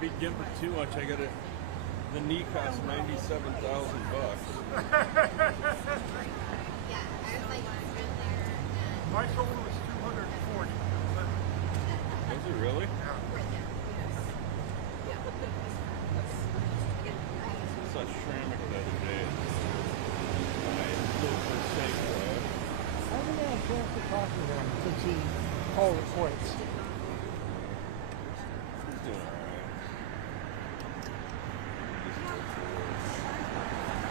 That'd be giving too much. I got it. The knee costs $97,000. My shoulder was 240. Is it really? Yeah. I saw Shrammick the other day. I flew for Safeway. I haven't had a chance to talk to him since he called it quits. He's doing alright.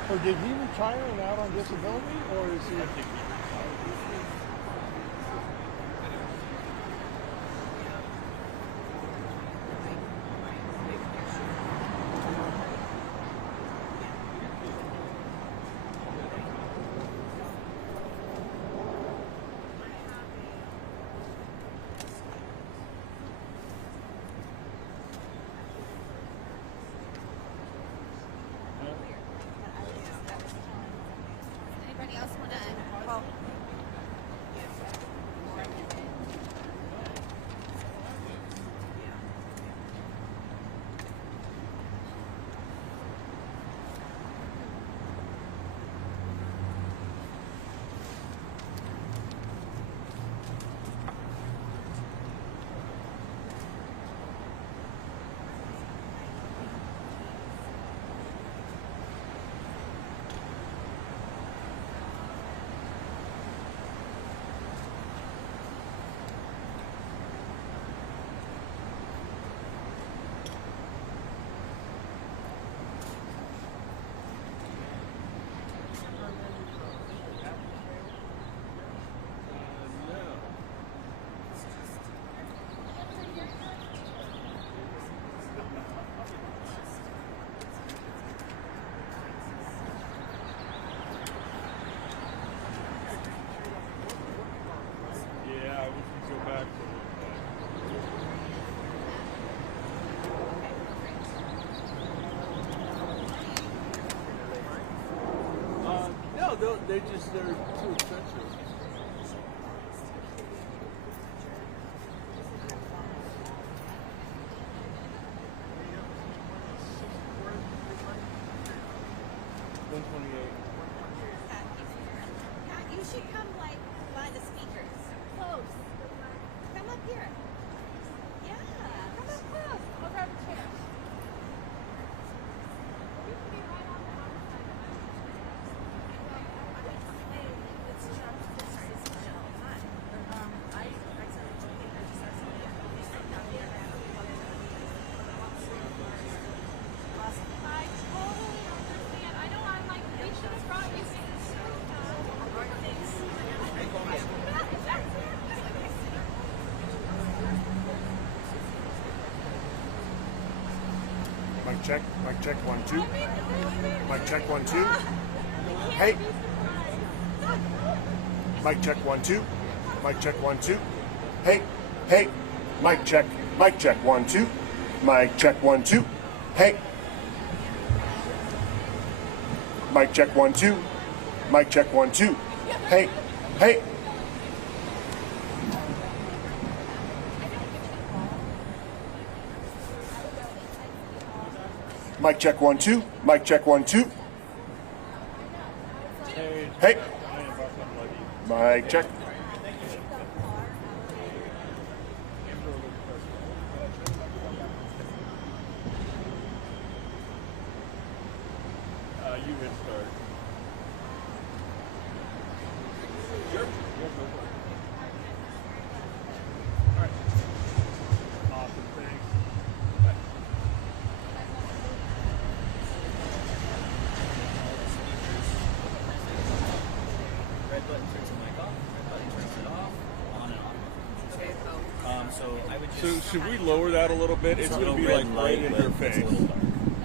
So did he retire and out on disability, or is he? I think he Anybody else want to call? Yeah, I wish we'd go back to no, they're too expensive. You should come like by the speakers. Close. Come up here. Yeah, come up close. I'll grab a chair. You can be right on the outside. It's Trump. Sorry, it's Michelle. Hi. I accidentally joined the exercise. I totally understand. I know I'm like, we should have brought you things. Mic check, 1, 2. Mic check, 1, 2. Hey. Mic check, 1, 2. Mic check, 1, 2. Hey, hey. Mic check, 1, 2. Mic check, 1, 2. Hey. Mic check, 1, 2. Mic check, 1, 2. Hey, hey. Mic check, 1, 2. Mic check, 1, 2. Hey. Mic check. You hit start. Sure. Go for it. All right. Awesome. Thanks. Bye. Red button turns the mic off, red button turns it off, on and off. Okay, So I would just... So should we lower that a little bit? It's going to be like right in your face. It's a little dark.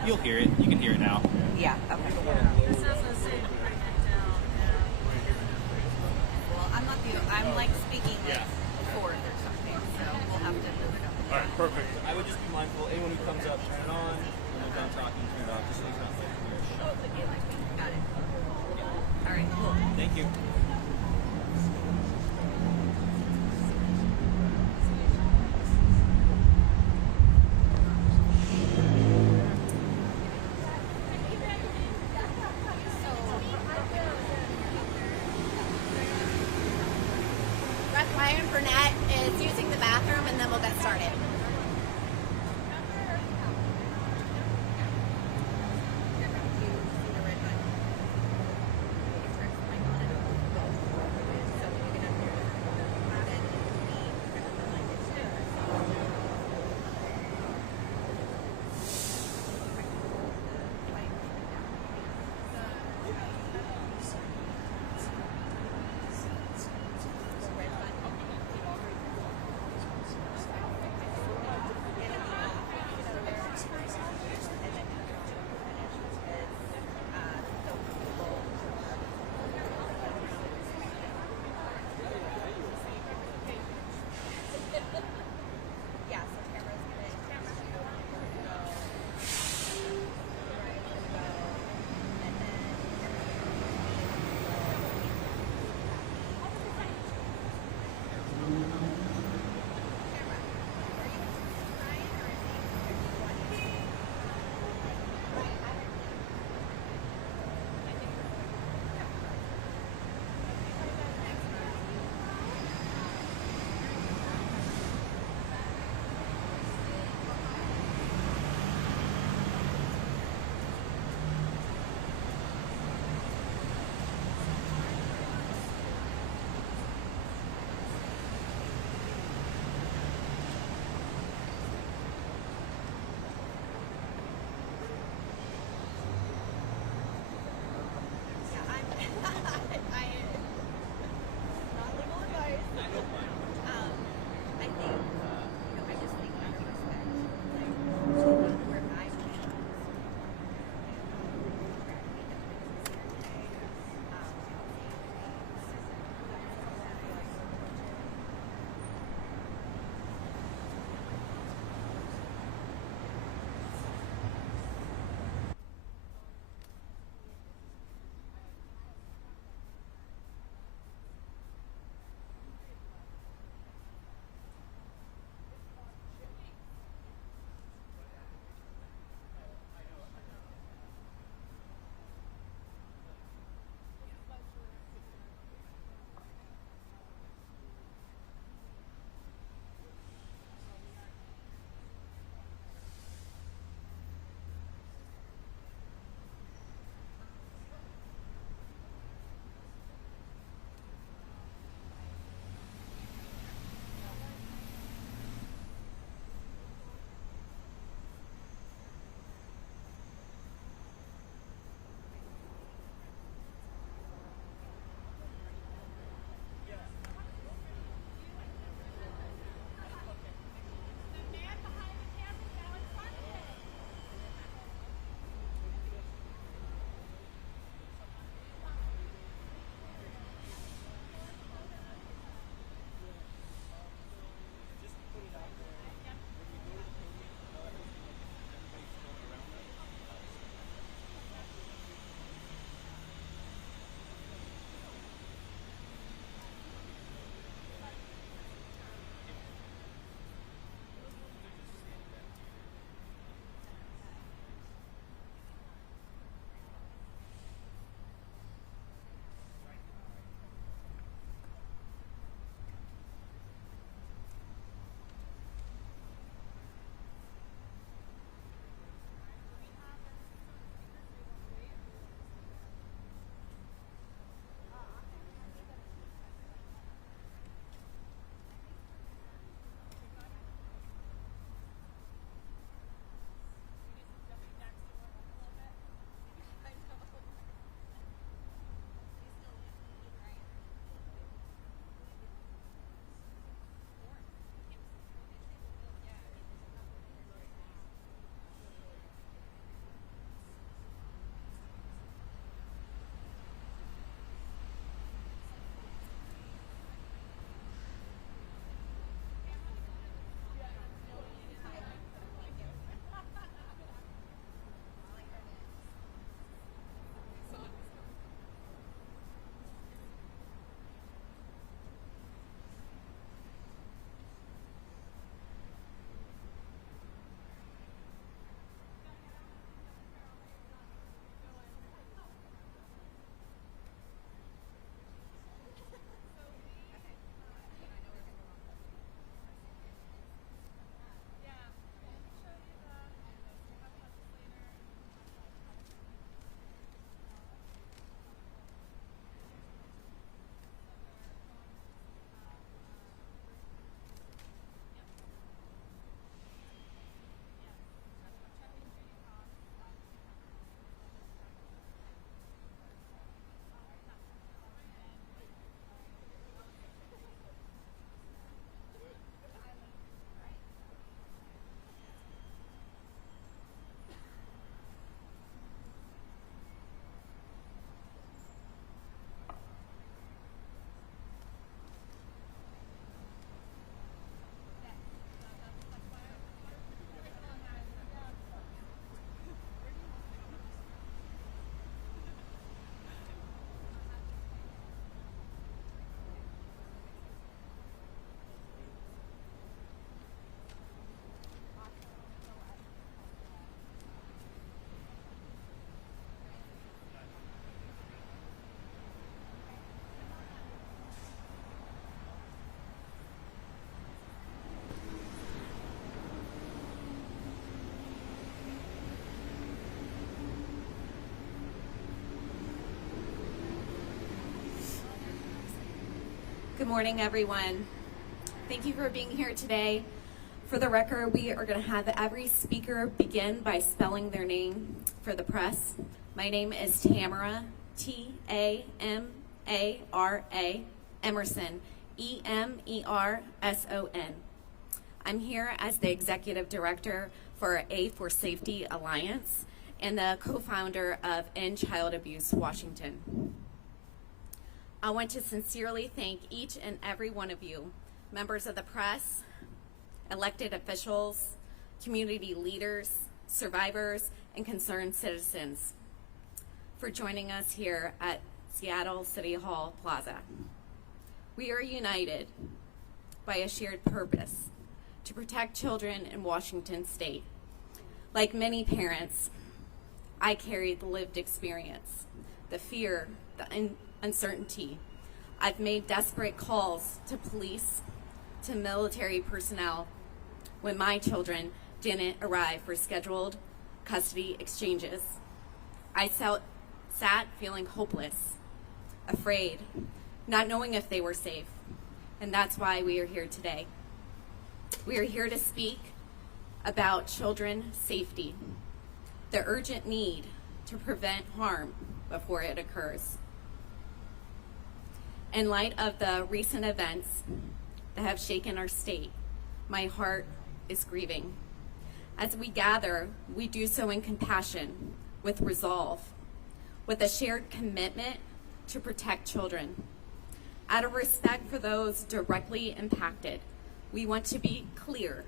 You'll hear it. You can hear it now. yeah, okay. Well, I'm not the, I'm like speaking like fourth or something, so we'll have to move it up. All right, perfect. I would just be mindful, anyone who comes up, turn it on. When they're done talking, turn it off, just so he's not like your shot. Got it. All right, cool. Thank you. morning, everyone. Thank you for being here today. For the record, we are going to have every speaker begin by spelling their name for the press. My name is Tamara, T-A-M-A-R-A, Emerson, E-M-E-R-S-O-N. I'm here as the Executive Director for A4Safety Alliance and the co-founder of End Child Abuse Washington. I want to sincerely thank each and every one of you, members of the press, elected officials, community leaders, survivors, and concerned citizens for joining us here at Seattle City Hall Plaza. We are united by a shared purpose to protect children in Washington State. Like many parents, I carry the lived experience, the fear, the uncertainty. I've made desperate calls to police, to military personnel when my children didn't arrive for scheduled custody exchanges. I sat feeling hopeless, afraid, not knowing if they were safe, and that's why we are here today. We are here to speak about children's safety, the urgent need to prevent harm before it occurs. In light of the recent events that have shaken our state, my heart is grieving. As we gather, we do so in compassion, with resolve, with a shared commitment to protect children. Out of respect for those directly impacted, we want to be clear.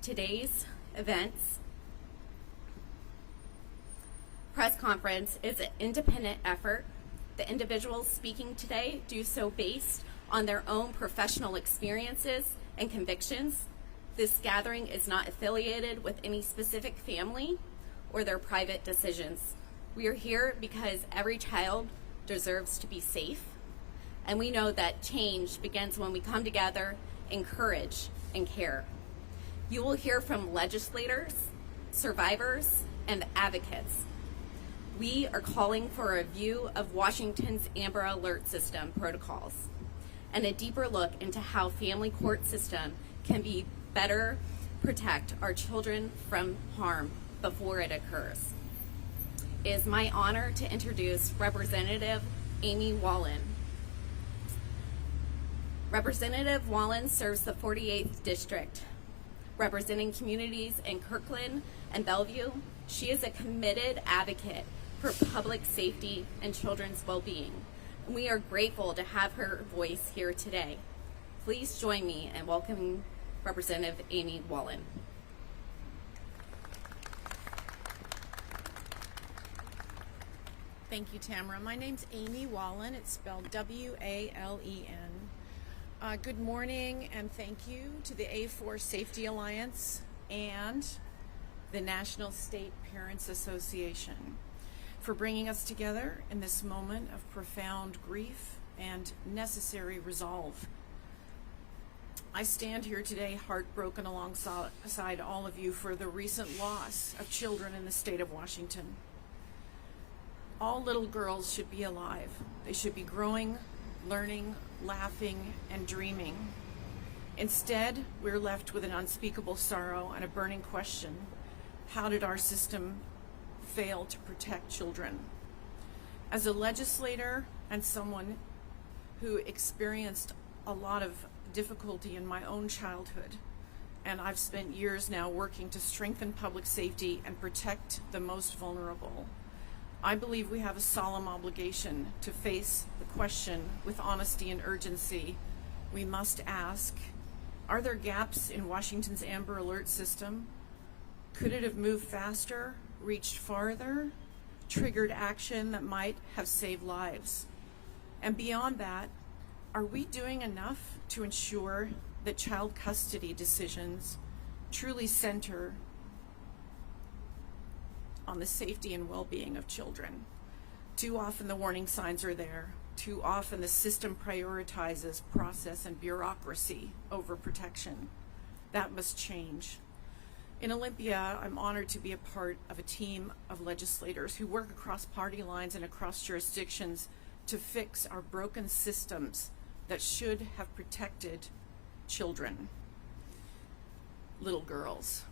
Today's events press conference is an independent effort. The individuals speaking today do so based on their own professional experiences and convictions. This gathering is not affiliated with any specific family or their private decisions. We are here because every child deserves to be safe, and we know that change begins when we come together in courage and care. You will hear from legislators, survivors, and advocates. We are calling for a review of Washington's Amber Alert System protocols and a deeper look into how family court system can be better protect our children from harm before it occurs. It is my honor to introduce Representative Amy Wallen. Representative Wallen serves the 48th District, representing communities in Kirkland and Bellevue. She is a committed advocate for public safety and children's well-being. And we are grateful to have her voice here today. Please join me in welcoming Representative Amy Wallen. Thank you, Tamara. My name's Amy Wallen. It's spelled W-A-L-E-N. Good morning, and thank you to the A4Safety Alliance and the National State Parents Association for bringing us together in this moment of profound grief and necessary resolve. I stand here today heartbroken alongside all of you for the recent loss of children in the state of Washington. All little girls should be alive. They should be growing, learning, laughing, and dreaming. Instead, we're left with an unspeakable sorrow and a burning question. How did our system fail to protect children? As a legislator and someone who experienced a lot of difficulty in my own childhood, and I've spent years now working to strengthen public safety and protect the most vulnerable, I believe we have a solemn obligation to face the question with honesty and urgency. We must ask, are there gaps in Washington's Amber Alert system? Could it have moved faster, reached farther, triggered action that might have saved lives? And beyond that, are we doing enough to ensure that child custody decisions truly center on the safety and well-being of children? Too often the warning signs are there. Too often the system prioritizes process and bureaucracy over protection. That must change. In Olympia, I'm honored to be a part of a team of legislators who work across party lines and across jurisdictions to fix our broken systems that should have protected children, little girls.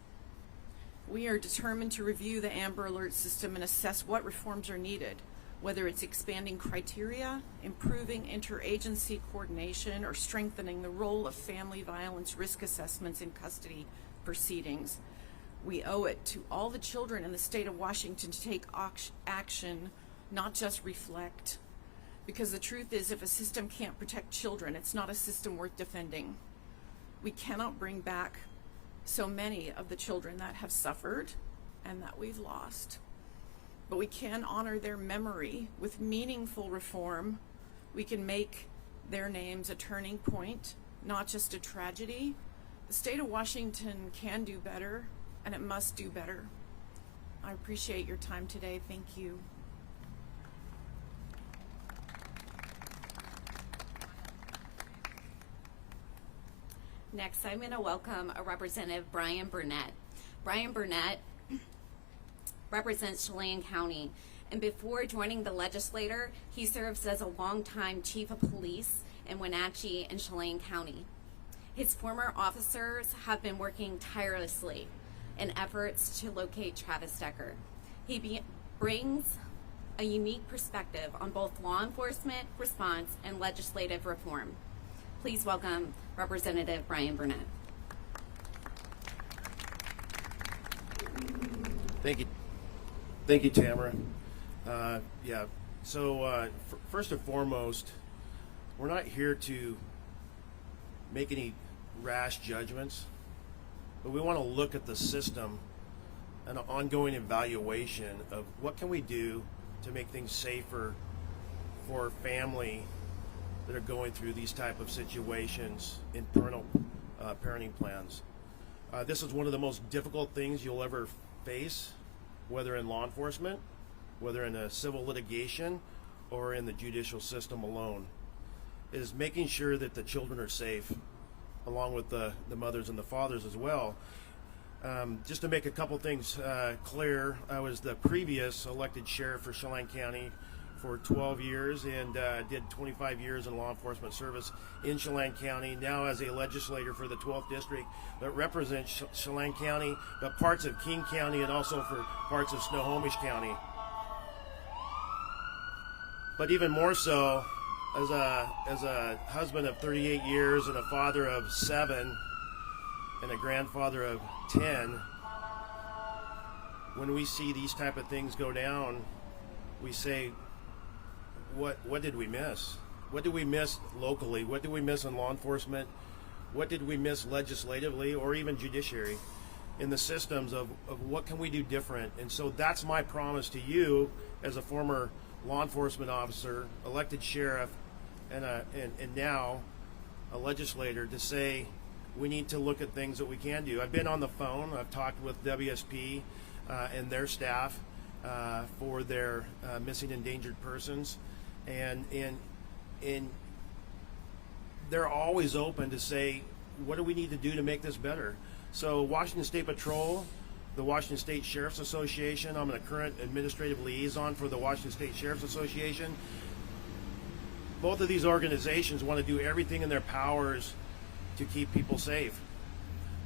We are determined to review the Amber Alert system and assess what reforms are needed, whether it's expanding criteria, improving interagency coordination, or strengthening the role of family violence risk assessments in custody proceedings. We owe it to all the children in the state of Washington to take action, not just reflect. Because the truth is, if a system can't protect children, it's not a system worth defending. We cannot bring back so many of the children that have suffered and that we've lost. But we can honor their memory with meaningful reform. We can make their names a turning point, not just a tragedy. The state of Washington can do better, and it must do better. I appreciate your time today. Thank you. Next, I'm going to welcome a Representative Brian Burnett. Brian Burnett represents Chelan County, and before joining the legislature, he serves as a longtime chief of police in Wenatchee and Chelan County. His former officers have been working tirelessly in efforts to locate Travis Decker. He brings a unique perspective on both law enforcement response and legislative reform. Please welcome Representative Brian Burnett. Thank you. Thank you, Tamara. First and foremost, we're not here to make any rash judgments, but we want to look at the system and an ongoing evaluation of what can we do to make things safer for family that are going through these type of situations in parenting plans. This is one of the most difficult things you'll ever face, whether in law enforcement, whether in a civil litigation, or in the judicial system alone, is making sure that the children are safe, along with the mothers and the fathers as well. Just to make a couple things clear, I was the previous elected sheriff for Chelan County for 12 years and did 25 years in law enforcement service in Chelan County, now as a legislator for the 12th district that represents Chelan County, but parts of King County and also for parts of Snohomish County. But even more so, as a husband of 38 years and a father of 7 and a grandfather of 10, when we see these type of things go down, we say, what did we miss? What did we miss locally? What did we miss in law enforcement? What did we miss legislatively or even judiciary in the systems of what can we do different? And so that's my promise to you as a former law enforcement officer, elected sheriff, and now a legislator, to say we need to look at things that we can do. I've been on the phone. I've talked with WSP and their staff for their missing endangered persons, and they're always open to say, what do we need to do to make this better? So Washington State Patrol, the Washington State Sheriff's Association, I'm a current administrative liaison for the Washington State Sheriff's Association. Both of these organizations want to do everything in their powers to keep people safe.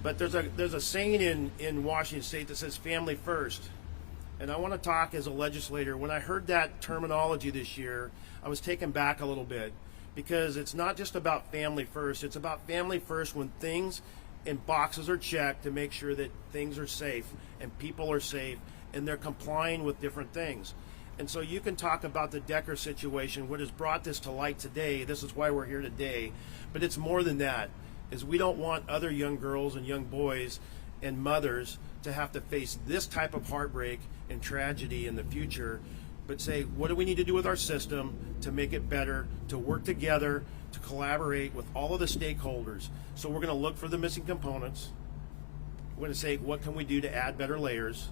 But there's a saying in Washington State that says family first. And I want to talk as a legislator. When I heard that terminology this year, I was taken back a little bit, because it's not just about family first. It's about family first when things and boxes are checked to make sure that things are safe and people are safe and they're complying with different things. And so you can talk about the Decker situation, what has brought this to light today. This is why we're here today. But it's more than that, is we don't want other young girls and young boys and mothers to have to face this type of heartbreak and tragedy in the future, but say, what do we need to do with our system to make it better, to work together, to collaborate with all of the stakeholders. So we're going to look for the missing components. We're going to say, what can we do to add better layers?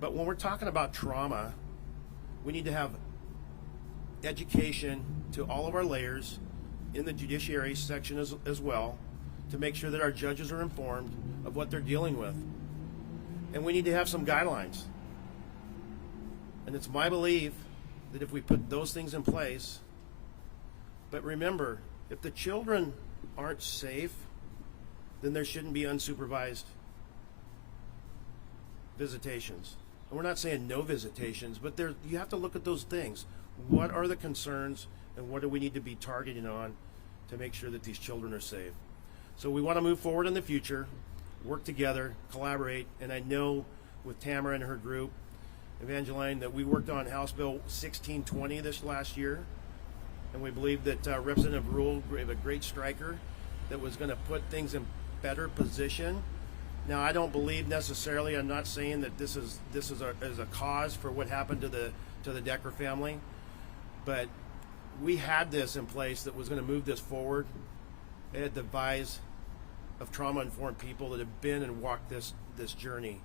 But when we're talking about trauma, we need to have education to all of our layers in the judiciary section as well, to make sure that our judges are informed of what they're dealing with. And we need to have some guidelines. And it's my belief that if we put those things in place, but remember, If the children aren't safe, then there shouldn't be unsupervised visitations. And we're not saying no visitations, but you have to look at those things. What are the concerns, and what do we need to be targeting on to make sure that these children are safe? So we want to move forward in the future, work together, collaborate, and I know with Tamara and her group, Evangeline, that we worked on House Bill 1620 this last year, and we believe that Representative Rule gave a great striker that was going to put things in better position. Now, I don't believe necessarily, I'm not saying that this is a cause for what happened to the Decker family, but we had this in place that was going to move this forward. They had the advice of trauma-informed people that have been and walked this journey.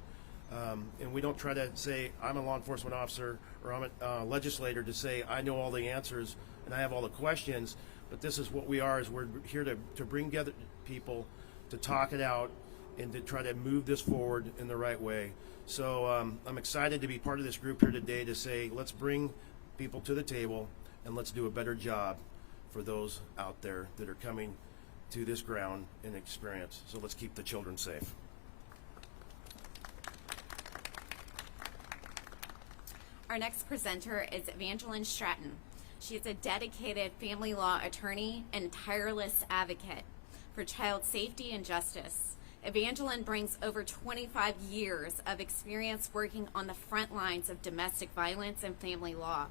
And we don't try to say, I'm a law enforcement officer or I'm a legislator to say, I know all the answers and I have all the questions, but this is what we are, is we're here to bring together people, to talk it out, and to try to move this forward in the right way. So I'm excited to be part of this group here today to say, let's bring people to the table and let's do a better job for those out there that are coming to this ground and experience. So let's keep the children safe. Our next presenter is Evangeline Stratton. She is a dedicated family law attorney and tireless advocate for child safety and justice. Evangeline brings over 25 years of experience working on the front lines of domestic violence and family law.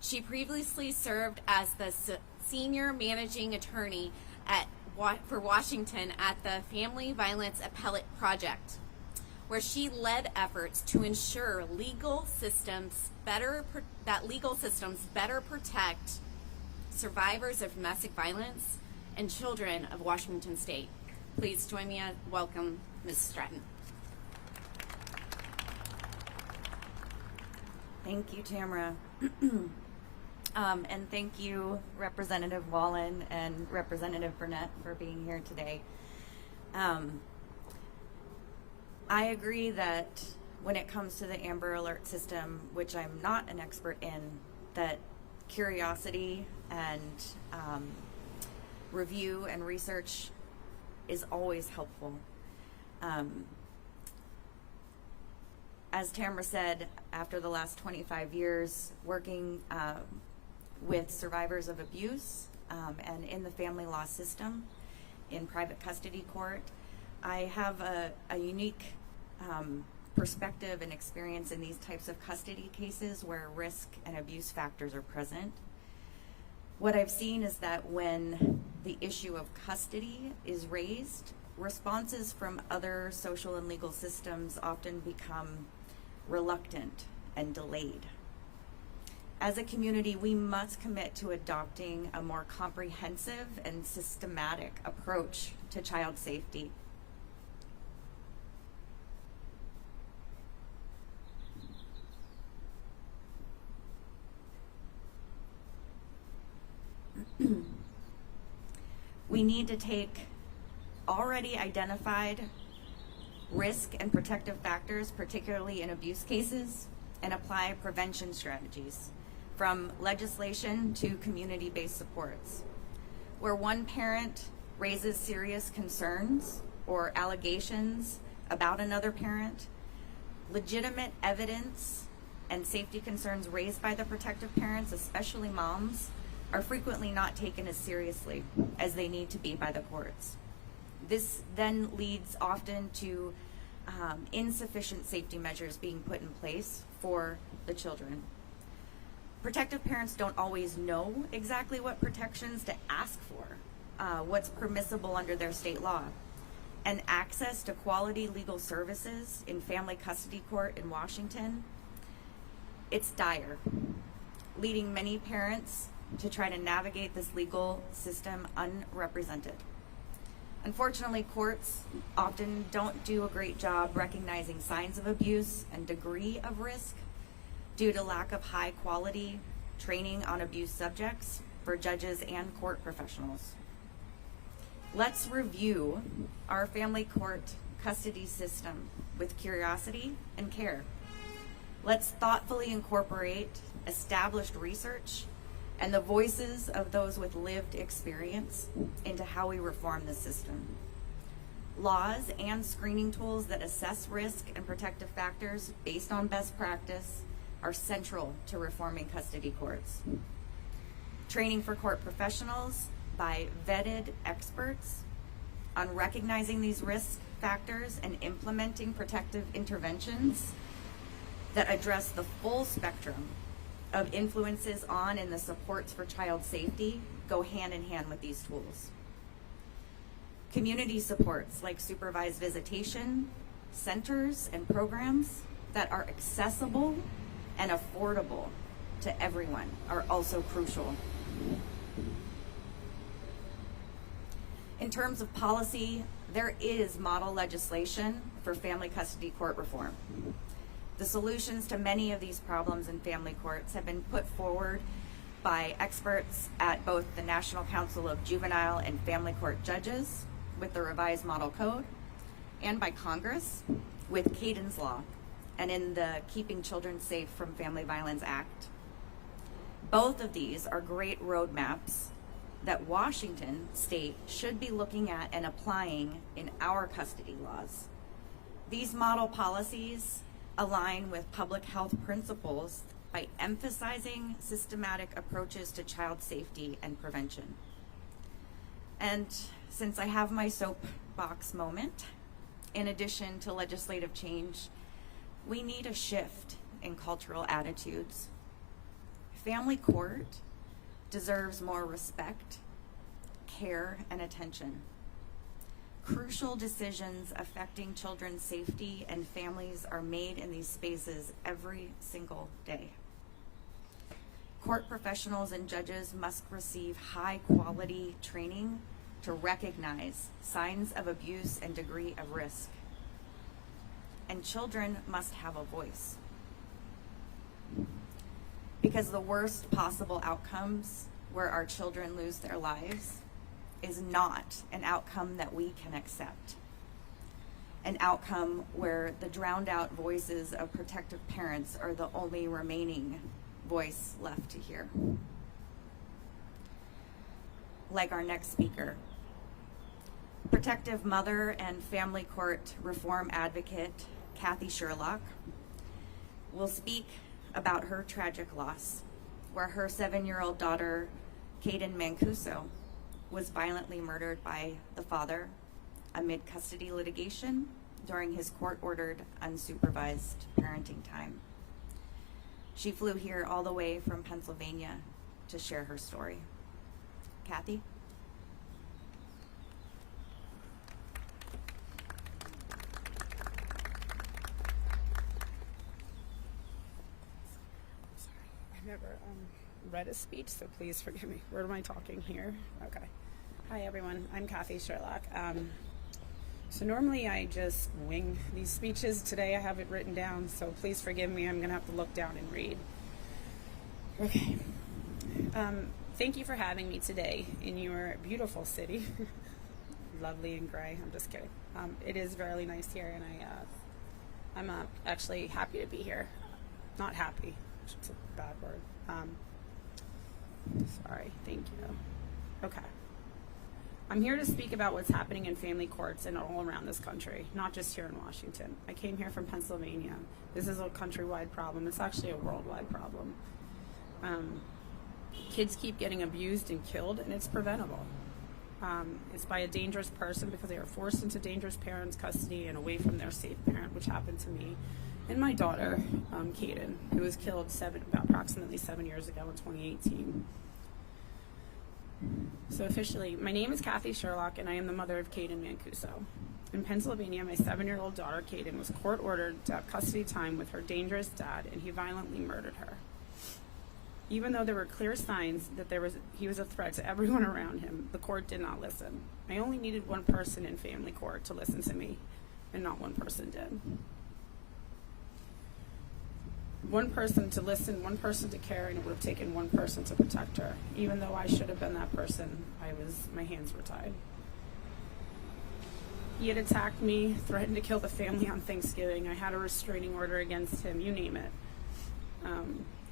She previously served as the senior managing attorney for Washington at the Family Violence Appellate Project, where she led efforts to ensure legal systems better protect survivors of domestic violence and children of Washington State. Please join me and welcome Ms. Stratton. Thank you, Tamara. And thank you, Representative Wallen and Representative Burnett, for being here today. I agree that when it comes to the Amber Alert system, which I'm not an expert in, that curiosity and review and research is always helpful. As Tamara said, after the last 25 years working with survivors of abuse and in the family law system in private custody court, I have a unique perspective and experience in these types of custody cases where risk and abuse factors are present. What I've seen is that when the issue of custody is raised, responses from other social and legal systems often become reluctant and delayed. As a community, we must commit to adopting a more comprehensive and systematic approach to child safety. We need to take already identified risk and protective factors, particularly in abuse cases, and apply prevention strategies, from legislation to community-based supports. Where one parent raises serious concerns or allegations about another parent, legitimate evidence and safety concerns raised by the protective parents, especially moms, are frequently not taken as seriously as they need to be by the courts. This then leads often to insufficient safety measures being put in place for the children. Protective parents don't always know exactly what protections to ask for, what's permissible under their state law. And access to quality legal services in family custody court in Washington, it's dire, leading many parents to try to navigate this legal system unrepresented. Unfortunately, courts often don't do a great job recognizing signs of abuse and degree of risk due to lack of high quality training on abuse subjects for judges and court professionals. Let's review our family court custody system with curiosity and care. Let's thoughtfully incorporate established research and the voices of those with lived experience into how we reform the system. Laws and screening tools that assess risk and protective factors based on best practice are central to reforming custody courts. Training for court professionals by vetted experts on recognizing these risk factors and implementing protective interventions that address the full spectrum of influences on and the supports for child safety go hand in hand with these tools. Community supports like supervised visitation, centers, and programs that are accessible and affordable to everyone are also crucial. In terms of policy, there is model legislation for family custody court reform. The solutions to many of these problems in family courts have been put forward by experts at both the National Council of Juvenile and Family Court Judges with the revised model code, and by Congress with Caden's Law and in the Keeping Children Safe from Family Violence Act. Both of these are great roadmaps that Washington State should be looking at and applying in our custody laws. These model policies align with public health principles by emphasizing systematic approaches to child safety and prevention. And since I have my soapbox moment, in addition to legislative change, we need a shift in cultural attitudes. Family court deserves more respect, care, and attention. Crucial decisions affecting children's safety and families are made in these spaces every single day. Court professionals and judges must receive high-quality training to recognize signs of abuse and degree of risk. And children must have a voice. Because the worst possible outcomes where our children lose their lives is not an outcome that we can accept. An outcome where the drowned out voices of protective parents are the only remaining voice left to hear. Like our next speaker, protective mother and family court reform advocate Kathy Sherlock will speak about her tragic loss, where her 7-year-old daughter, Caden Mancuso, was violently murdered by the father amid custody litigation during his court-ordered unsupervised parenting time. She flew here all the way from Pennsylvania to share her story. Kathy? I've never read a speech, so please forgive me. Where am I talking here? Okay. Hi, everyone. I'm Kathy Sherlock. So normally I just wing these speeches. Today I have it written down, so please forgive me. I'm going to have to look down and read. Okay. Thank you for having me today in your beautiful city. Lovely and gray. I'm just kidding. It is very nice here, and I'm actually happy to be here. Not happy. It's a bad word. Sorry. Thank you. Okay. I'm here to speak about what's happening in family courts and all around this country, not just here in Washington. I came here from Pennsylvania. This is a countrywide problem. It's actually a worldwide problem. Kids keep getting abused and killed, and it's preventable. It's by a dangerous person because they are forced into dangerous parents' custody and away from their safe parent, which happened to me and my daughter, Caden, who was killed approximately 7 years ago in 2018. So officially, my name is Kathy Sherlock, and I am the mother of Caden Mancuso. In Pennsylvania, my 7-year-old daughter, Caden, was court-ordered to have custody time with her dangerous dad, and he violently murdered her. Even though there were clear signs that he was a threat to everyone around him, the court did not listen. I only needed one person in family court to listen to me, and not one person did. One person to listen, one person to care, and it would have taken one person to protect her. Even though I should have been that person, my hands were tied. He had attacked me, threatened to kill the family on Thanksgiving. I had a restraining order against him, you name it.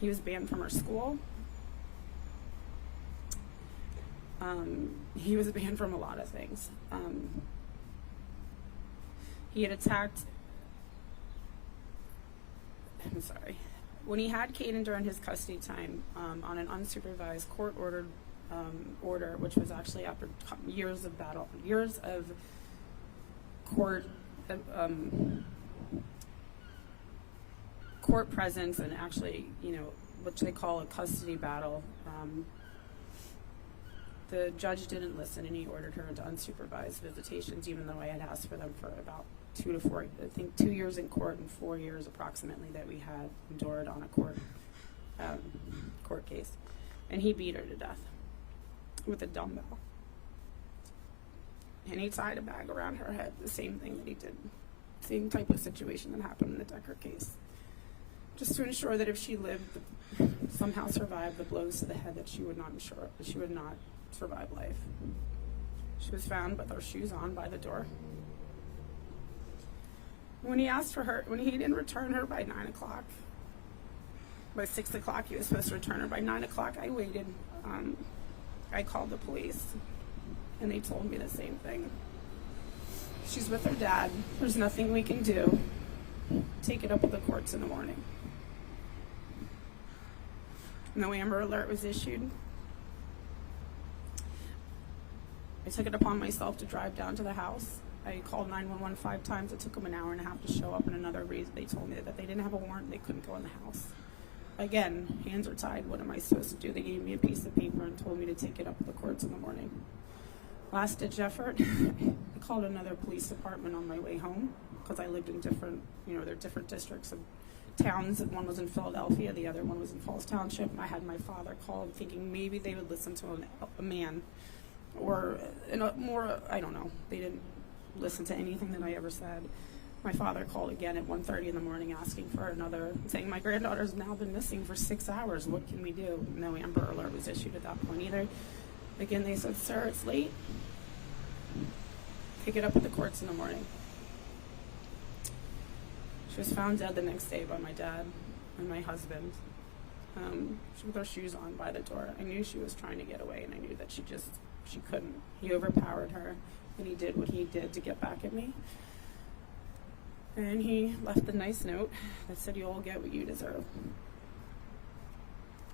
He was banned from our school. He was banned from a lot of things. He had attacked, when he had Caden during his custody time on an unsupervised court-ordered order, which was actually after years of battle, years of court court presence, and actually, what they call a custody battle. The judge didn't listen, and he ordered her into unsupervised visitations, even though I had asked for them for about 2 to 4, I think 2 years in court and 4 years approximately that we had endured on a court case. And he beat her to death with a dumbbell. And he tied a bag around her head, the same thing that he did, same type of situation that happened in the Decker case. Just to ensure that if she lived, somehow survived the blows to the head, that she would not survive life. She was found with her shoes on by the door. When he asked for her, when he didn't return her by 9 o'clock, by 6 o'clock he was supposed to return her. By 9 o'clock I waited. I called the police, and they told me the same thing. She's with her dad. There's nothing we can do. Take it up with the courts in the morning. No Amber Alert was issued. I took it upon myself to drive down to the house. I called 911 5 times. It took them an hour and a half to show up, and another reason they told me that they didn't have a warrant, they couldn't go in the house. Again, hands are tied. What am I supposed to do? They gave me a piece of paper and told me to take it up to the courts in the morning. Last ditch effort, I called another police department on my way home, because I lived in different, they're different districts of towns. One was in Philadelphia, the other one was in Falls Township. I had my father called, thinking maybe they would listen to a man, or I don't know. They didn't listen to anything that I ever said. My father called again at 1:30 in the morning, asking for another, saying my granddaughter's now been missing for 6 hours. What can we do? No Amber Alert was issued at that point either. Again, they said, sir, it's late. Pick it up at the courts in the morning. She was found dead the next day by my dad and my husband. She with her shoes on by the door. I knew she was trying to get away, and I knew that she couldn't. He overpowered her, and he did what he did to get back at me. And he left a nice note that said, you'll get what you deserve.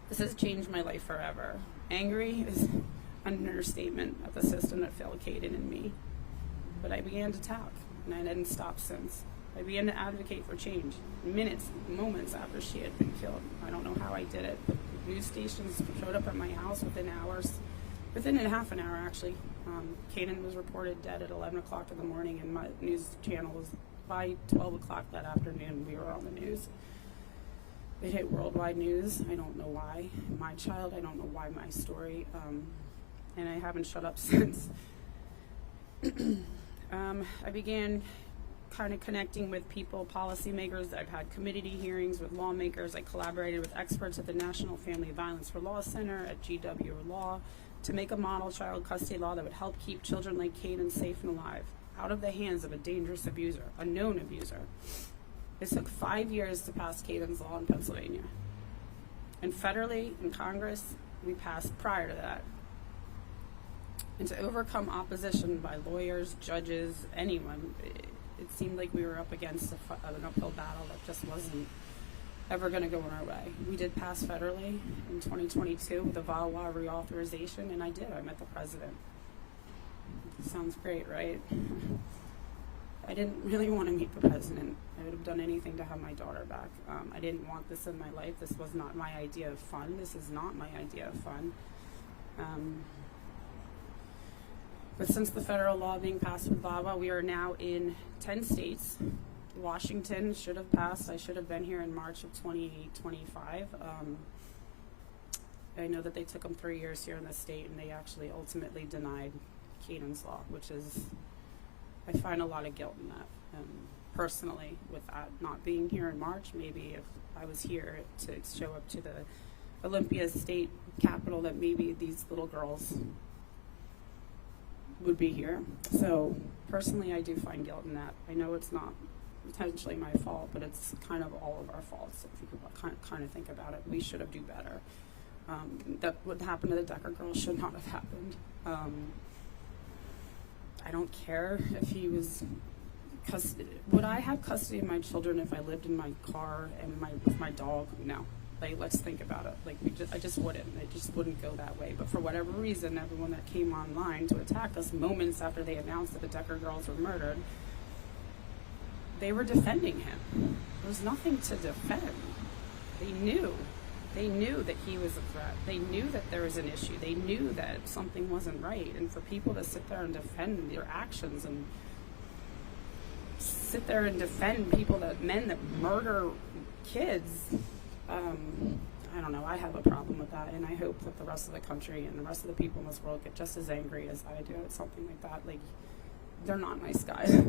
This has changed my life forever. Angry is an understatement of the system that failed Caden and me. But I began to talk, and I didn't stop since. I began to advocate for change. Moments after she had been killed. I don't know how I did it, but news stations showed up at my house within hours. Within a half an hour, actually. Caden was reported dead at 11 o'clock in the morning, and my news channel was by 12 o'clock that afternoon. We were on the news. It hit worldwide news. I don't know why. My child, I don't know why my story. And I haven't shut up since. I began kind of connecting with people, policymakers. I've had committee hearings with lawmakers. I collaborated with experts at the National Family Violence for Law Center, at GW Law, to make a model child custody law that would help keep children like Caden safe and alive, out of the hands of a dangerous abuser, a known abuser. It took 5 years to pass Caden's law in Pennsylvania. And federally, in Congress, we passed prior to that. And to overcome opposition by lawyers, judges, anyone, it seemed like we were up against an uphill battle that just wasn't ever going to go in our way. We did pass federally in 2022 with the VAWA reauthorization, and I did. I met the president. Sounds great, right? I didn't really want to meet the president. I would have done anything to have my daughter back. I didn't want this in my life. This was not my idea of fun. This is not my idea of fun. But since the federal law being passed with VAWA, we are now in 10 states. Washington should have passed. I should have been here in March of 2025. I know that they took them 3 years here in the state, and they actually ultimately denied Caden's law, which is, I find a lot of guilt in that. Personally, with that not being here in March, maybe if I was here to show up to the Olympia State Capitol, that maybe these little girls would be here. So personally, I do find guilt in that. I know it's not potentially my fault, but it's kind of all of our faults if you could kind of think about it. We should have do better. That what happened to the Decker girls should not have happened. I don't care if he was would I have custody of my children if I lived in my car and with my dog? No. Like, let's think about it. Like, I just wouldn't. It just wouldn't go that way. But for whatever reason, everyone that came online to attack us moments after they announced that the Decker girls were murdered, they were defending him. There was nothing to defend. They knew. They knew that he was a threat. They knew that there was an issue. They knew that something wasn't right. And for people to sit there and defend their actions and sit there and defend men that murder kids, I don't know. I have a problem with that, and I hope that the rest of the country and the rest of the people in this world get just as angry as I do at something like that. Like, they're not nice guys.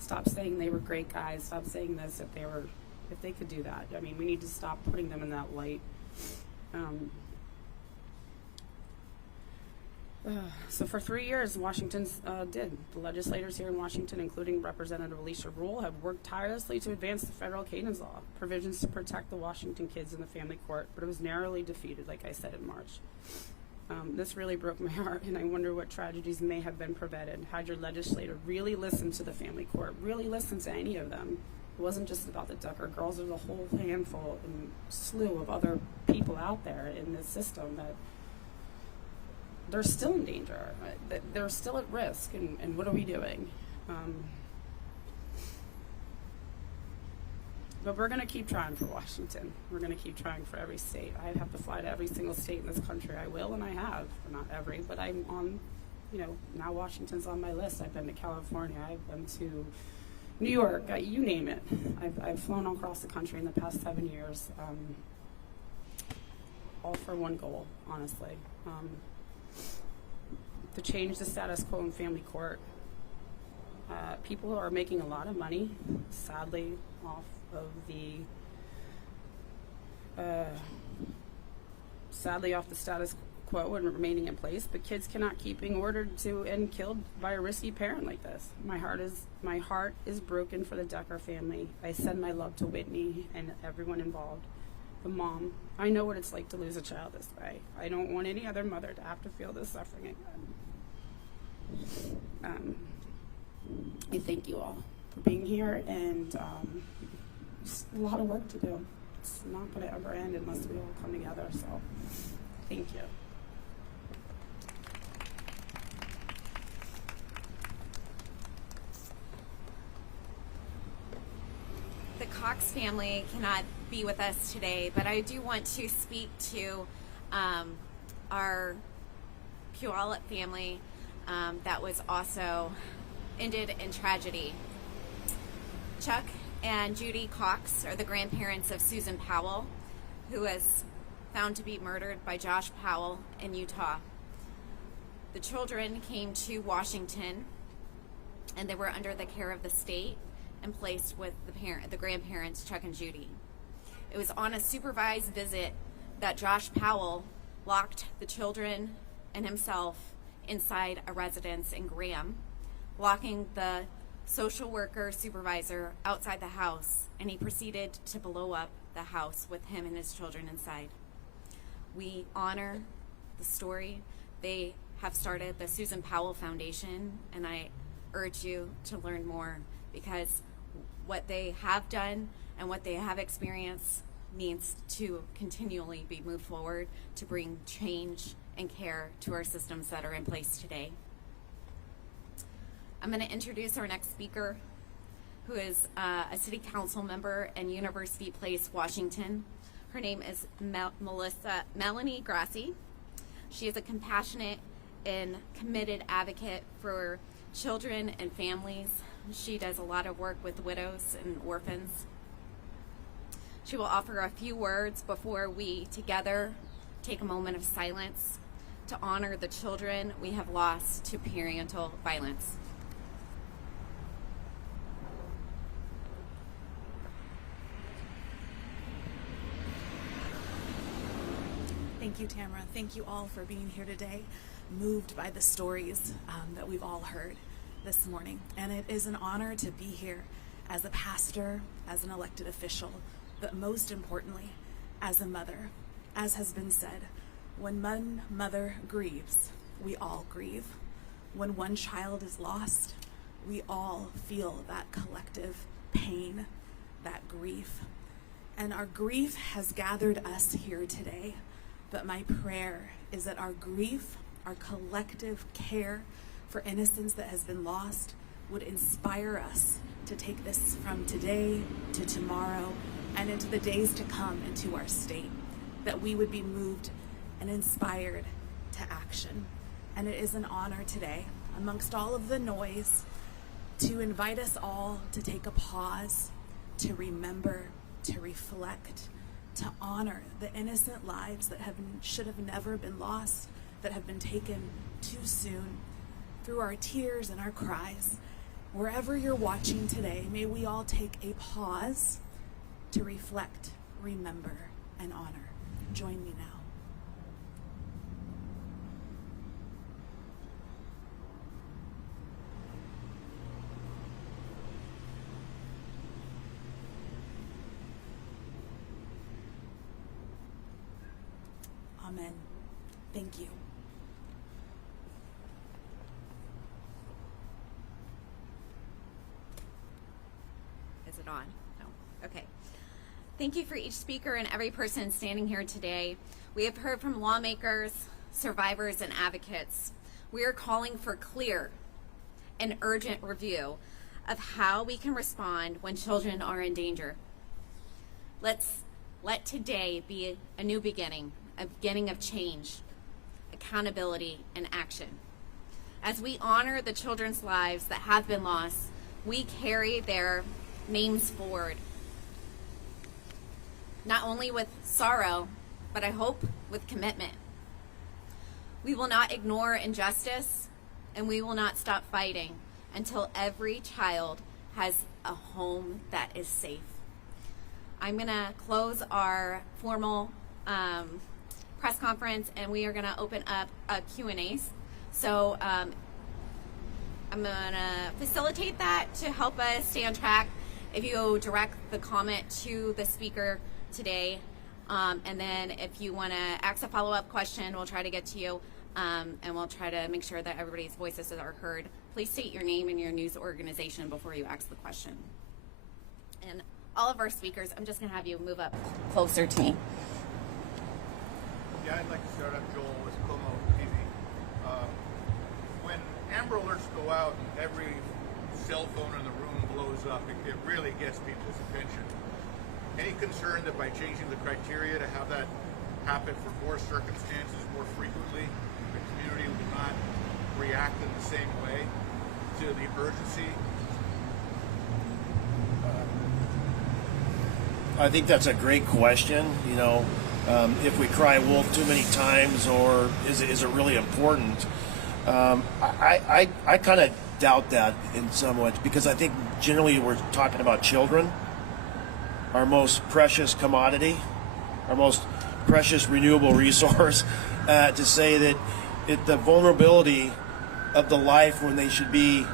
Stop saying they were great guys. Stop saying this if they could do that. I mean, we need to stop putting them in that light. So for 3 years, Washington's the legislators here in Washington, including Representative Alicia Rule, have worked tirelessly to advance the federal Canaan Law, provisions to protect the Washington kids in the family court, but it was narrowly defeated, like I said, in March. This really broke my heart, and I wonder what tragedies may have been prevented had your legislator really listened to the family court, really listened to any of them. It wasn't just about the Decker girls. There's a whole handful and slew of other people out there in this system that they're still in danger. They're still at risk, and what are we doing? But we're going to keep trying for Washington. We're going to keep trying for every state. I have to fly to every single state in this country. I will, and I have. Not every, but I'm on, now Washington's on my list. I've been to California. I've been to New York. You name it. I've flown across the country in the past 7 years, all for one goal, honestly. To change the status quo in family court. People are making a lot of money, sadly, off of the status quo and remaining in place, but kids cannot keep being ordered to and killed by a risky parent like this. My heart is broken for the Decker family. I send my love to Whitney and everyone involved. The mom, I know what it's like to lose a child this way. I don't want any other mother to have to feel this suffering again. I thank you all for being here, and it's a lot of work to do. It's not going to ever end unless we all come together, so thank you. The Cox family cannot be with us today, but I do want to speak to our Puyallup family that was also ended in tragedy. Chuck and Judy Cox are the grandparents of Susan Powell, who was found to be murdered by Josh Powell in Utah. The children came to Washington, and they were under the care of the state and placed with the grandparents, Chuck and Judy. It was on a supervised visit that Josh Powell locked the children and himself inside a residence in Graham, locking the social worker supervisor outside the house, and he proceeded to blow up the house with him and his children inside. We honor the story. They have started the Susan Powell Foundation, and I urge you to learn more, because what they have done and what they have experienced needs to continually be moved forward to bring change and care to our systems that are in place today. I'm going to introduce our next speaker, who is a city council member in University Place, Washington. Her name is Melanie Grassi. She is a compassionate and committed advocate for children and families. She does a lot of work with widows and orphans. She will offer a few words before we together take a moment of silence to honor the children we have lost to parental violence. Thank you, Tamara. Thank you all for being here today, moved by the stories that we've all heard this morning. And it is an honor to be here as a pastor, as an elected official, but most importantly, as a mother. As has been said, When one mother grieves, we all grieve. When one child is lost, we all feel that collective pain, that grief. And our grief has gathered us here today. But my prayer is that our grief, our collective care for innocence that has been lost, would inspire us to take this from today to tomorrow and into the days to come into our state, that we would be moved and inspired to action. And it is an honor today, amongst all of the noise, to invite us all to take a pause, to remember, to reflect, to honor the innocent lives that should have never been lost, that have been taken too soon, through our tears and our cries. Wherever you're watching today, may we all take a pause to reflect, remember, and honor. Join me now. Amen. Thank you. Is it on? No. Okay. Thank you for each speaker and every person standing here today. We have heard from lawmakers, survivors, and advocates. We are calling for clear and urgent review of how we can respond when children are in danger. Let today be a new beginning, a beginning of change, accountability, and action. As we honor the children's lives that have been lost, we carry their names forward, not only with sorrow, but I hope with commitment. We will not ignore injustice, and we will not stop fighting until every child has a home that is safe. I'm gonna close our formal press conference, and we are gonna open up Q&As. So I'm gonna facilitate that to help us stay on track. If you direct the comment to the speaker today, and then if you wanna ask a follow-up question, we'll try to get to you, and we'll try to make sure that everybody's voices are heard. Please state your name and your news organization before you ask the question. And all of our speakers, I'm just gonna have you move up closer to me. Yeah, I'd like to start up, Joel, with Como TV. When Amber Alerts go out and every cell phone in the room blows up, it really gets people's attention. Any concern that by changing the criteria to have that happen for more circumstances more frequently, the community will not react in the same way to the urgency? I think that's a great question. You know, if we cry wolf too many times, or is it really important? I kind of doubt that in some ways, because I think generally we're talking about children, our most precious commodity, our most precious renewable resource, to say that the vulnerability of the life when they should be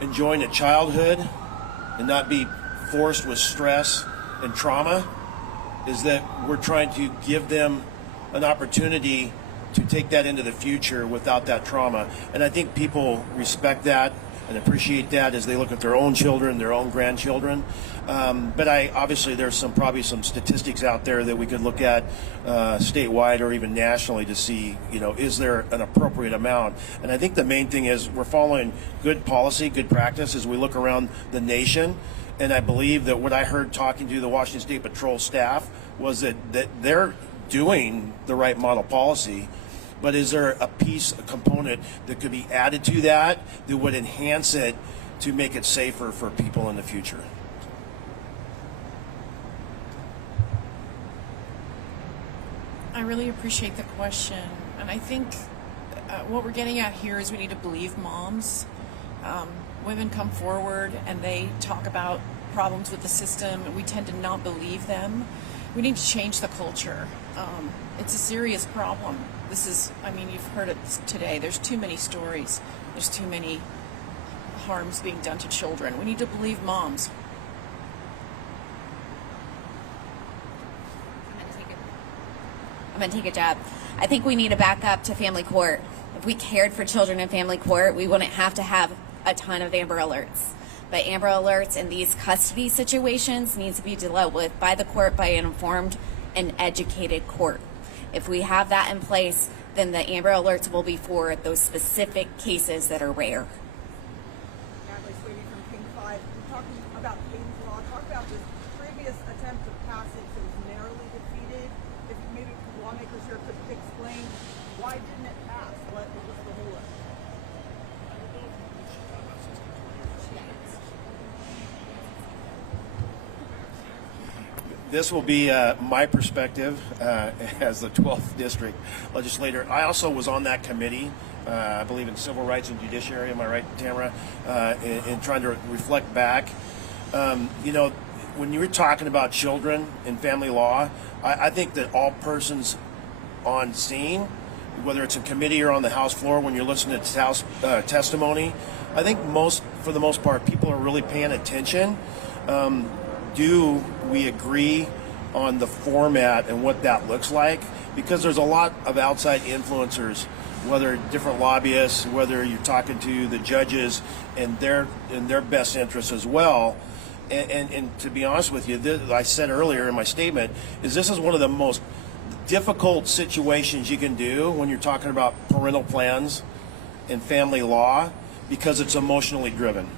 enjoying a childhood and not be forced with stress and trauma, is that we're trying to give them an opportunity to take that into the future without that trauma. And I think people respect that and appreciate that as they look at their own children, their own grandchildren. But obviously there's probably some statistics out there that we could look at statewide or even nationally to see, is there an appropriate amount? And I think the main thing is we're following good policy, good practice as we look around the nation. And I believe that what I heard talking to the Washington State Patrol staff was that they're doing the right model policy. But is there a component that could be added to that would enhance it to make it safer for people in the future? I really appreciate the question. And I think what we're getting at here is we need to believe moms. Women come forward and they talk about problems with the system, and we tend to not believe them. We need to change the culture. It's a serious problem. You've heard it today. There's too many stories. There's too many harms being done to children. We need to believe moms. going to take a jab. I think we need to back up to family court. If we cared for children in family court, we wouldn't have to have a ton of Amber Alerts. But Amber Alerts in these custody situations needs to be dealt with by the court, by an informed and educated court. If we have that in place, then the Amber Alerts will be for those specific cases that are rare. Natalie Sweeney from King 5. We're talking about Hayden's Law. Talk about this previous attempt to pass it that was narrowly defeated. If maybe lawmakers here could explain why didn't it pass? What was the hold up? This will be my perspective as the 12th district legislator. I also was on that committee, I believe in civil rights and judiciary, am I right, Tamara? In trying to reflect back. You know, when you were talking about children in family law, I think that all persons on scene, whether it's in committee or on the House floor, when you're listening to House testimony, I think for the most part, people are really paying attention. Do we agree on the format and what that looks like? Because there's a lot of outside influencers, whether different lobbyists, whether you're talking to the judges and their best interests as well. And to be honest with you, I said earlier in my statement, this is one of the most difficult situations you can do when you're talking about parental plans and family law, because it's emotionally driven.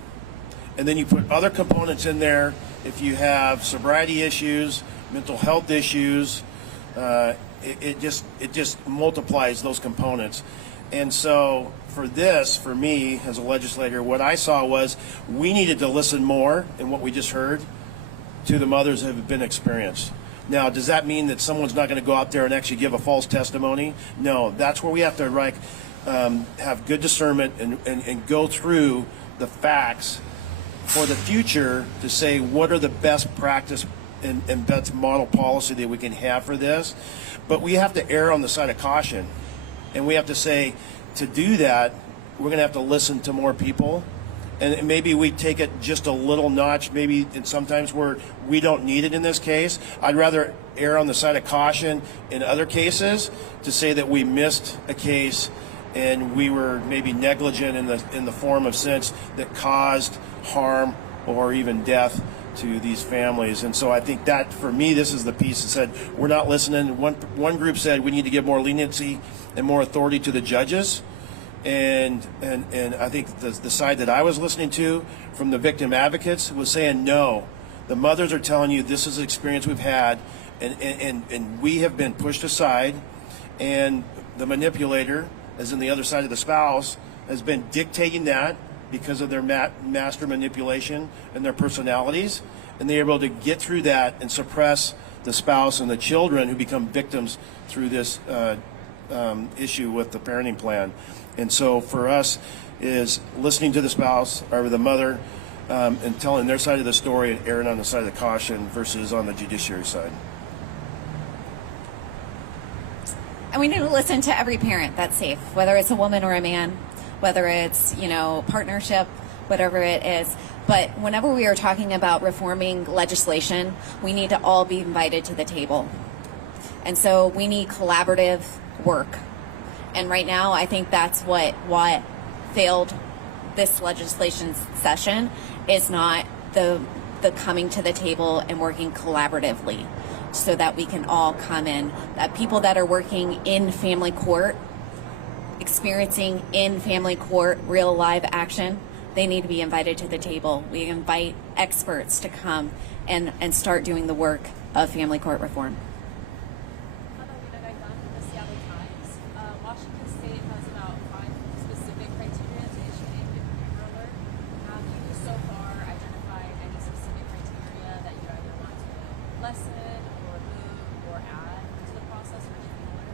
And then you put other components in there. If you have sobriety issues, mental health issues, it just multiplies those components. And so for me as a legislator, what I saw was we needed to listen more in what we just heard to the mothers that have been experienced. Now, does that mean that someone's not going to go out there and actually give a false testimony? No, that's where we have to have good discernment and go through the facts for the future to say what are the best practice and best model policy that we can have for this. But we have to err on the side of caution. And we have to say, to do that, we're going to have to listen to more people. And maybe we take it just a little notch, maybe in sometimes where we don't need it in this case. I'd rather err on the side of caution in other cases to say that we missed a case and we were maybe negligent in the form of sense that caused harm or even death to these families. And so I think that, for me, this is the piece that said we're not listening. One group said we need to give more leniency and more authority to the judges. And I think the side that I was listening to from the victim advocates was saying no. The mothers are telling you this is the experience we've had, and we have been pushed aside, and the manipulator, as in the other side of the spouse, has been dictating that because of their master manipulation and their personalities, and they're able to get through that and suppress the spouse and the children who become victims through this issue with the parenting plan. And so for us is listening to the spouse or the mother and telling their side of the story and erring on the side of the caution versus on the judiciary side. And we need to listen to every parent that's safe, whether it's a woman or a man, whether it's, partnership, whatever it is. But whenever we are talking about reforming legislation, we need to all be invited to the table. And so we need collaborative work. And right now, I think that's what failed this legislation session is not the coming to the table and working collaboratively so that we can all come in. That people that are working in family court, experiencing in family court real live action, they need to be invited to the table. We invite experts to come and start doing the work of family court reform. Washington State has about 5 specific criteria to issue an Amber Alert. Have you so far identified any specific criteria that you either want to lessen or remove or add to the process for issuing an alert?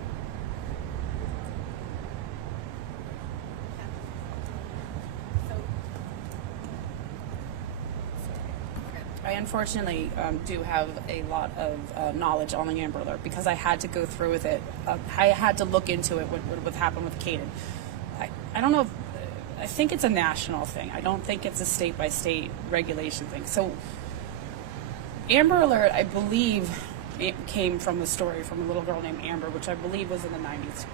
I unfortunately do have a lot of knowledge on the Amber Alert because I had to go through with it. I had to look into it, what happened with Caden. I don't know if, I think it's a national thing. I don't think it's a state-by-state regulation thing. So Amber Alert, I believe, came from the story from a little girl named Amber, which I believe was in the 90s.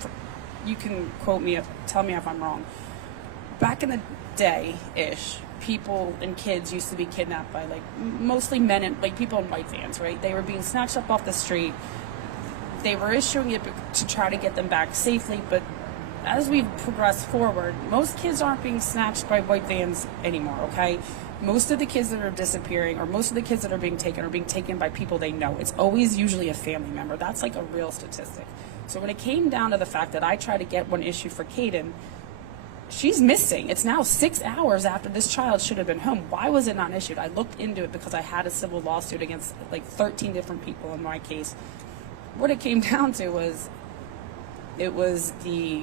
You can quote me, tell me if I'm wrong. Back in the day-ish, people and kids used to be kidnapped by like mostly men and like people in white vans, right? They were being snatched up off the street. They were issuing it to try to get them back safely, but as we progress forward, most kids aren't being snatched by white vans anymore, okay? Most of the kids that are disappearing, or most of the kids that are being taken by people they know. It's always usually a family member. That's like a real statistic. So when it came down to the fact that I tried to get one issue for Kaden, she's missing. It's now 6 hours after this child should have been home. Why was it not issued? I looked into it because I had a civil lawsuit against like 13 different people in my case. What it came down to was, it was the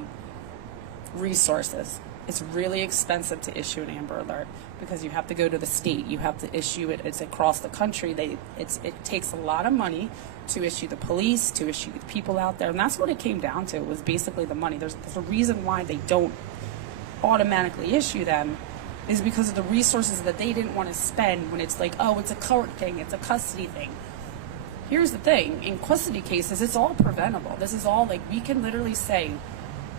resources. It's really expensive to issue an Amber Alert because you have to go to the state. You have to issue it. It's across the country. It takes a lot of money to issue the police, to issue the people out there. And that's what it came down to, was basically the money. There's a reason why they don't automatically issue them, is because of the resources that they didn't want to spend when it's like, oh, it's a court thing, it's a custody thing. Here's the thing, in custody cases, it's all preventable. This is all like, we can literally say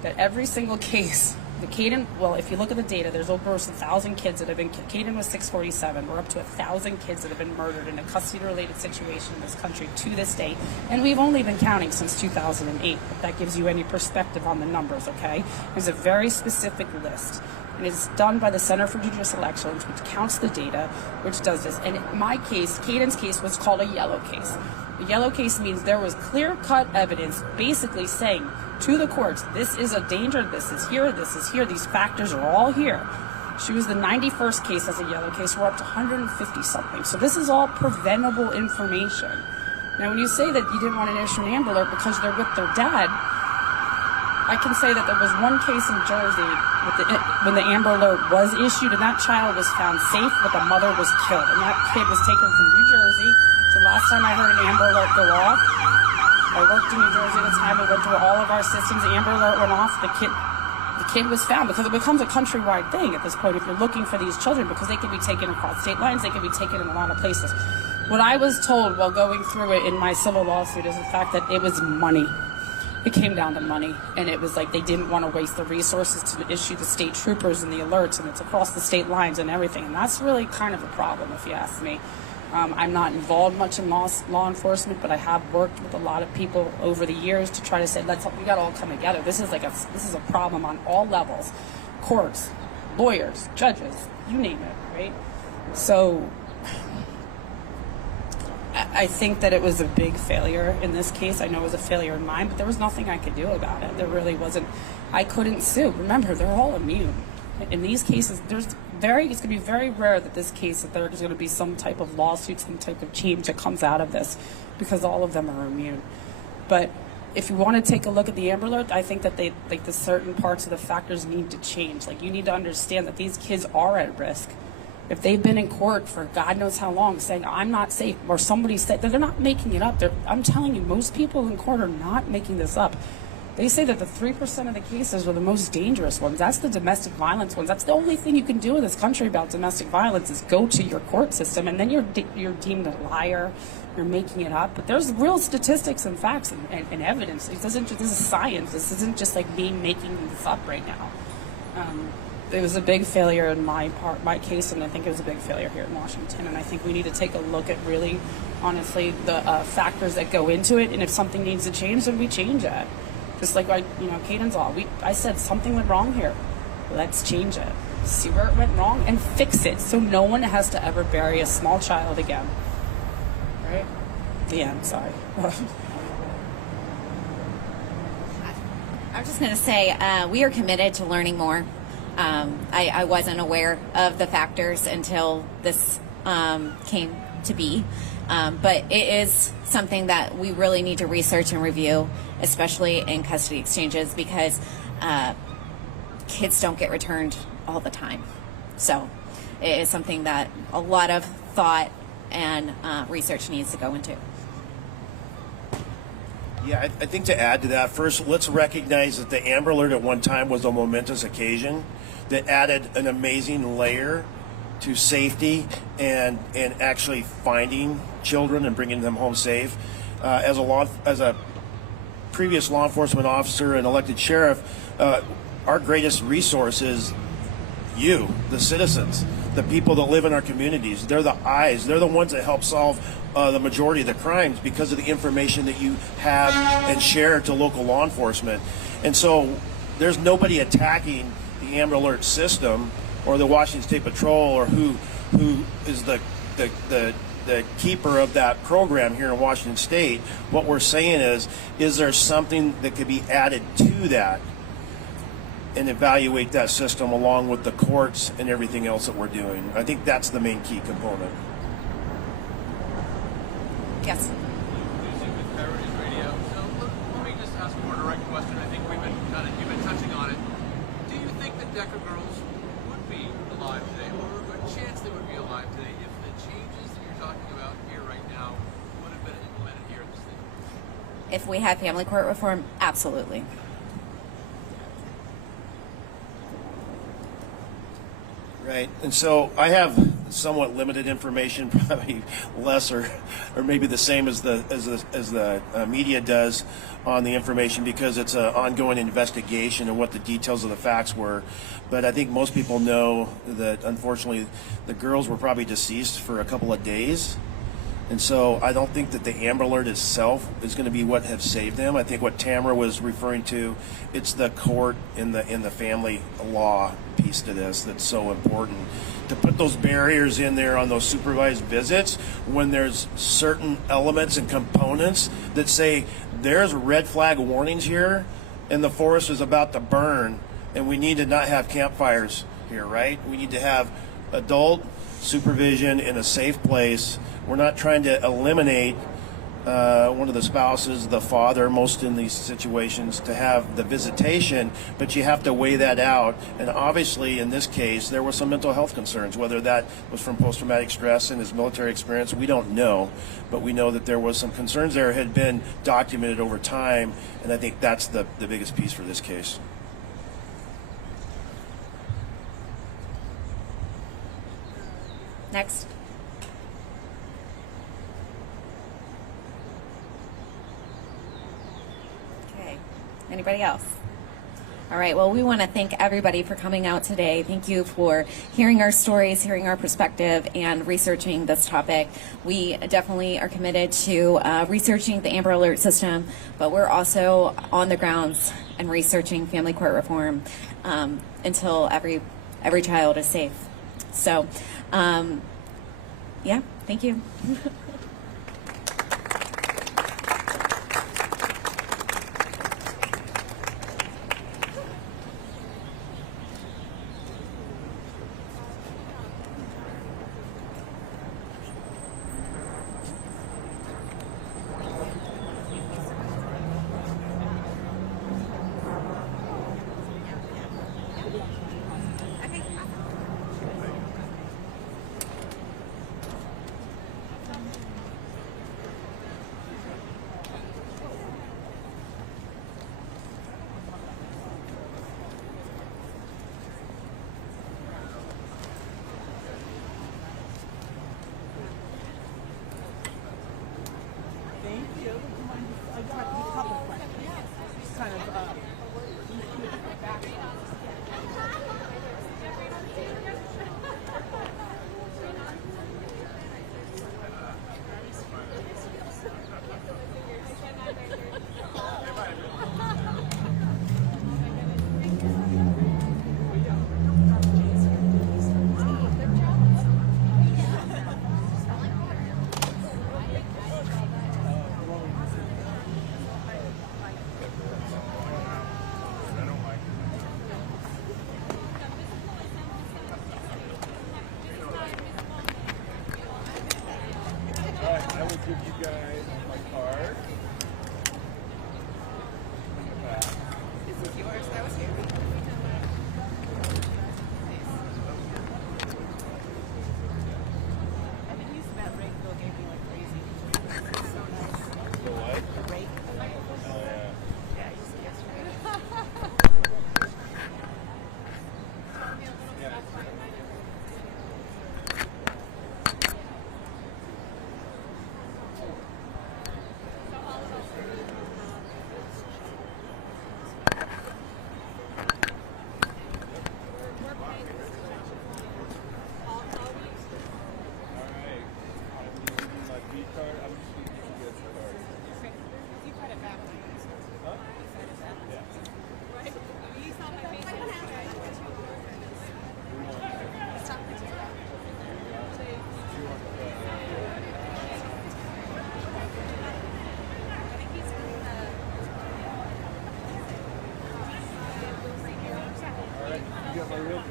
that every single case, the Kaden, well, if you look at the data, there's over 1,000 kids that have been, Kaden was 647, we're up to 1,000 kids that have been murdered in a custody-related situation in this country to this day, and we've only been counting since 2008, if that gives you any perspective on the numbers, okay? There's a very specific list, and it's done by the Center for Judicial Excellence, which counts the data, which does this, and in my case, Kaden's case was called a yellow case. A yellow case means there was clear-cut evidence basically saying to the courts, this is a danger, this is here, these factors are all here. She was the 91st case as a yellow case. We're up to 150 something. So this is all preventable information. Now, when you say that you didn't want to issue an Amber Alert because they're with their dad, I can say that there was one case in Jersey when the Amber Alert was issued, and that child was found safe, but the mother was killed. And that kid was taken from New Jersey. So last time I heard an Amber Alert go off, I worked in New Jersey at the time. I went through all of our systems. The Amber Alert went off. The kid was found, because it becomes a countrywide thing at this point if you're looking for these children, because they can be taken across state lines. They can be taken in a lot of places. What I was told while going through it in my civil lawsuit is the fact that it was money. It came down to money, and it was like they didn't want to waste the resources to issue the state troopers and the alerts, and it's across the state lines and everything, and that's really kind of a problem if you ask me. I'm not involved much in law enforcement, but I have worked with a lot of people over the years to try to say, we got to all come together. This is a problem on all levels, courts, lawyers, judges, you name it, right? So I think that it was a big failure in this case. I know it was a failure in mine, but there was nothing I could do about it. There really wasn't. I couldn't sue. Remember, they're all immune. In these cases, it's going to be very rare that this case, that there's going to be some type of lawsuit, some type of change that comes out of this, because all of them are immune. But if you want to take a look at the Amber Alert, I think that the certain parts of the factors need to change. Like, you need to understand that these kids are at risk. If they've been in court for God knows how long saying, I'm not safe, or somebody said, they're not making it up. I'm telling you, most people in court are not making this up. They say that the 3% of the cases are the most dangerous ones. That's the domestic violence ones. That's the only thing you can do in this country about domestic violence, is go to your court system, and then you're deemed a liar. You're making it up. But there's real statistics and facts and evidence. This is science. This isn't just like me making this up right now. It was a big failure in my case, and I think it was a big failure here in Washington. And I think we need to take a look at really, honestly, the factors that go into it. And if something needs to change, then we change it. Just like, Kaden's law. I said something went wrong here. Let's change it. See where it went wrong and fix it, so no one has to ever bury a small child again. Right? The end. Sorry. I was just going to say, we are committed to learning more. I wasn't aware of the factors until this came to be. But it is something that we really need to research and review, especially in custody exchanges, because kids don't get returned all the time. So it is something that a lot of thought and research needs to go into. Yeah, I think to add to that, first, let's recognize that the Amber Alert at one time was a momentous occasion that added an amazing layer to safety and actually finding children and bringing them home safe. as a previous law enforcement officer and elected sheriff, our greatest resource is you, the citizens, the people that live in our communities. They're the eyes. They're the ones that help solve the majority of the crimes because of the information that you have and share to local law enforcement. And so there's nobody attacking the Amber Alert system or the Washington State Patrol or who is the keeper of that program here in Washington State. What we're saying is there something that could be added to that and evaluate that system along with the courts and everything else that we're doing. I think that's the main key component. Yes. Radio. So let me just ask a more direct question. I think you've been touching on it. Do you think the Decker girls would be alive today, or a good chance they would be alive today if the changes that you're talking about here right now would have been implemented here at the state? If we had family court reform, absolutely. Right, and so I have somewhat limited information, probably less or maybe the same as the media does on the information because it's an ongoing investigation and what the details of the facts were. But I think most people know that unfortunately the girls were probably deceased for a couple of days. And so I don't think that the Amber Alert itself is going to be what has saved them. I think what Tamara was referring to, it's the court in the family law piece to this that's so important. To put those barriers in there on those supervised visits when there's certain elements and components that say there's red flag warnings here and the forest is about to burn and we need to not have campfires here, right? We need to have adult supervision in a safe place. We're not trying to eliminate one of the spouses, the father, most in these situations, to have the visitation, but you have to weigh that out. And obviously, in this case, there were some mental health concerns. Whether that was from post-traumatic stress and his military experience, we don't know. But we know that there was some concerns there had been documented over time, and I think that's the biggest piece for this case. Next. Okay. Anybody else? All right. Well, we want to thank everybody for coming out today. Thank you for hearing our stories, hearing our perspective, and researching this topic. We definitely are committed to researching the Amber Alert system, but we're also on the grounds and researching family court reform until every child is safe. So, yeah, thank you. give you guys my card. This is yours. That was here. I've been using that rake Bill gave me like crazy. It's so nice. The what? The rake. Oh, yeah. Yeah, I used it yesterday.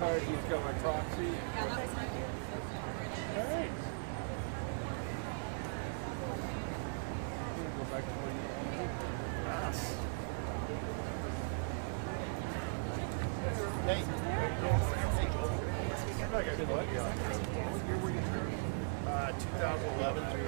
card. He's got my proxy. Yeah, that was right. All right. Go back to where you Yes. Hey. 2011 through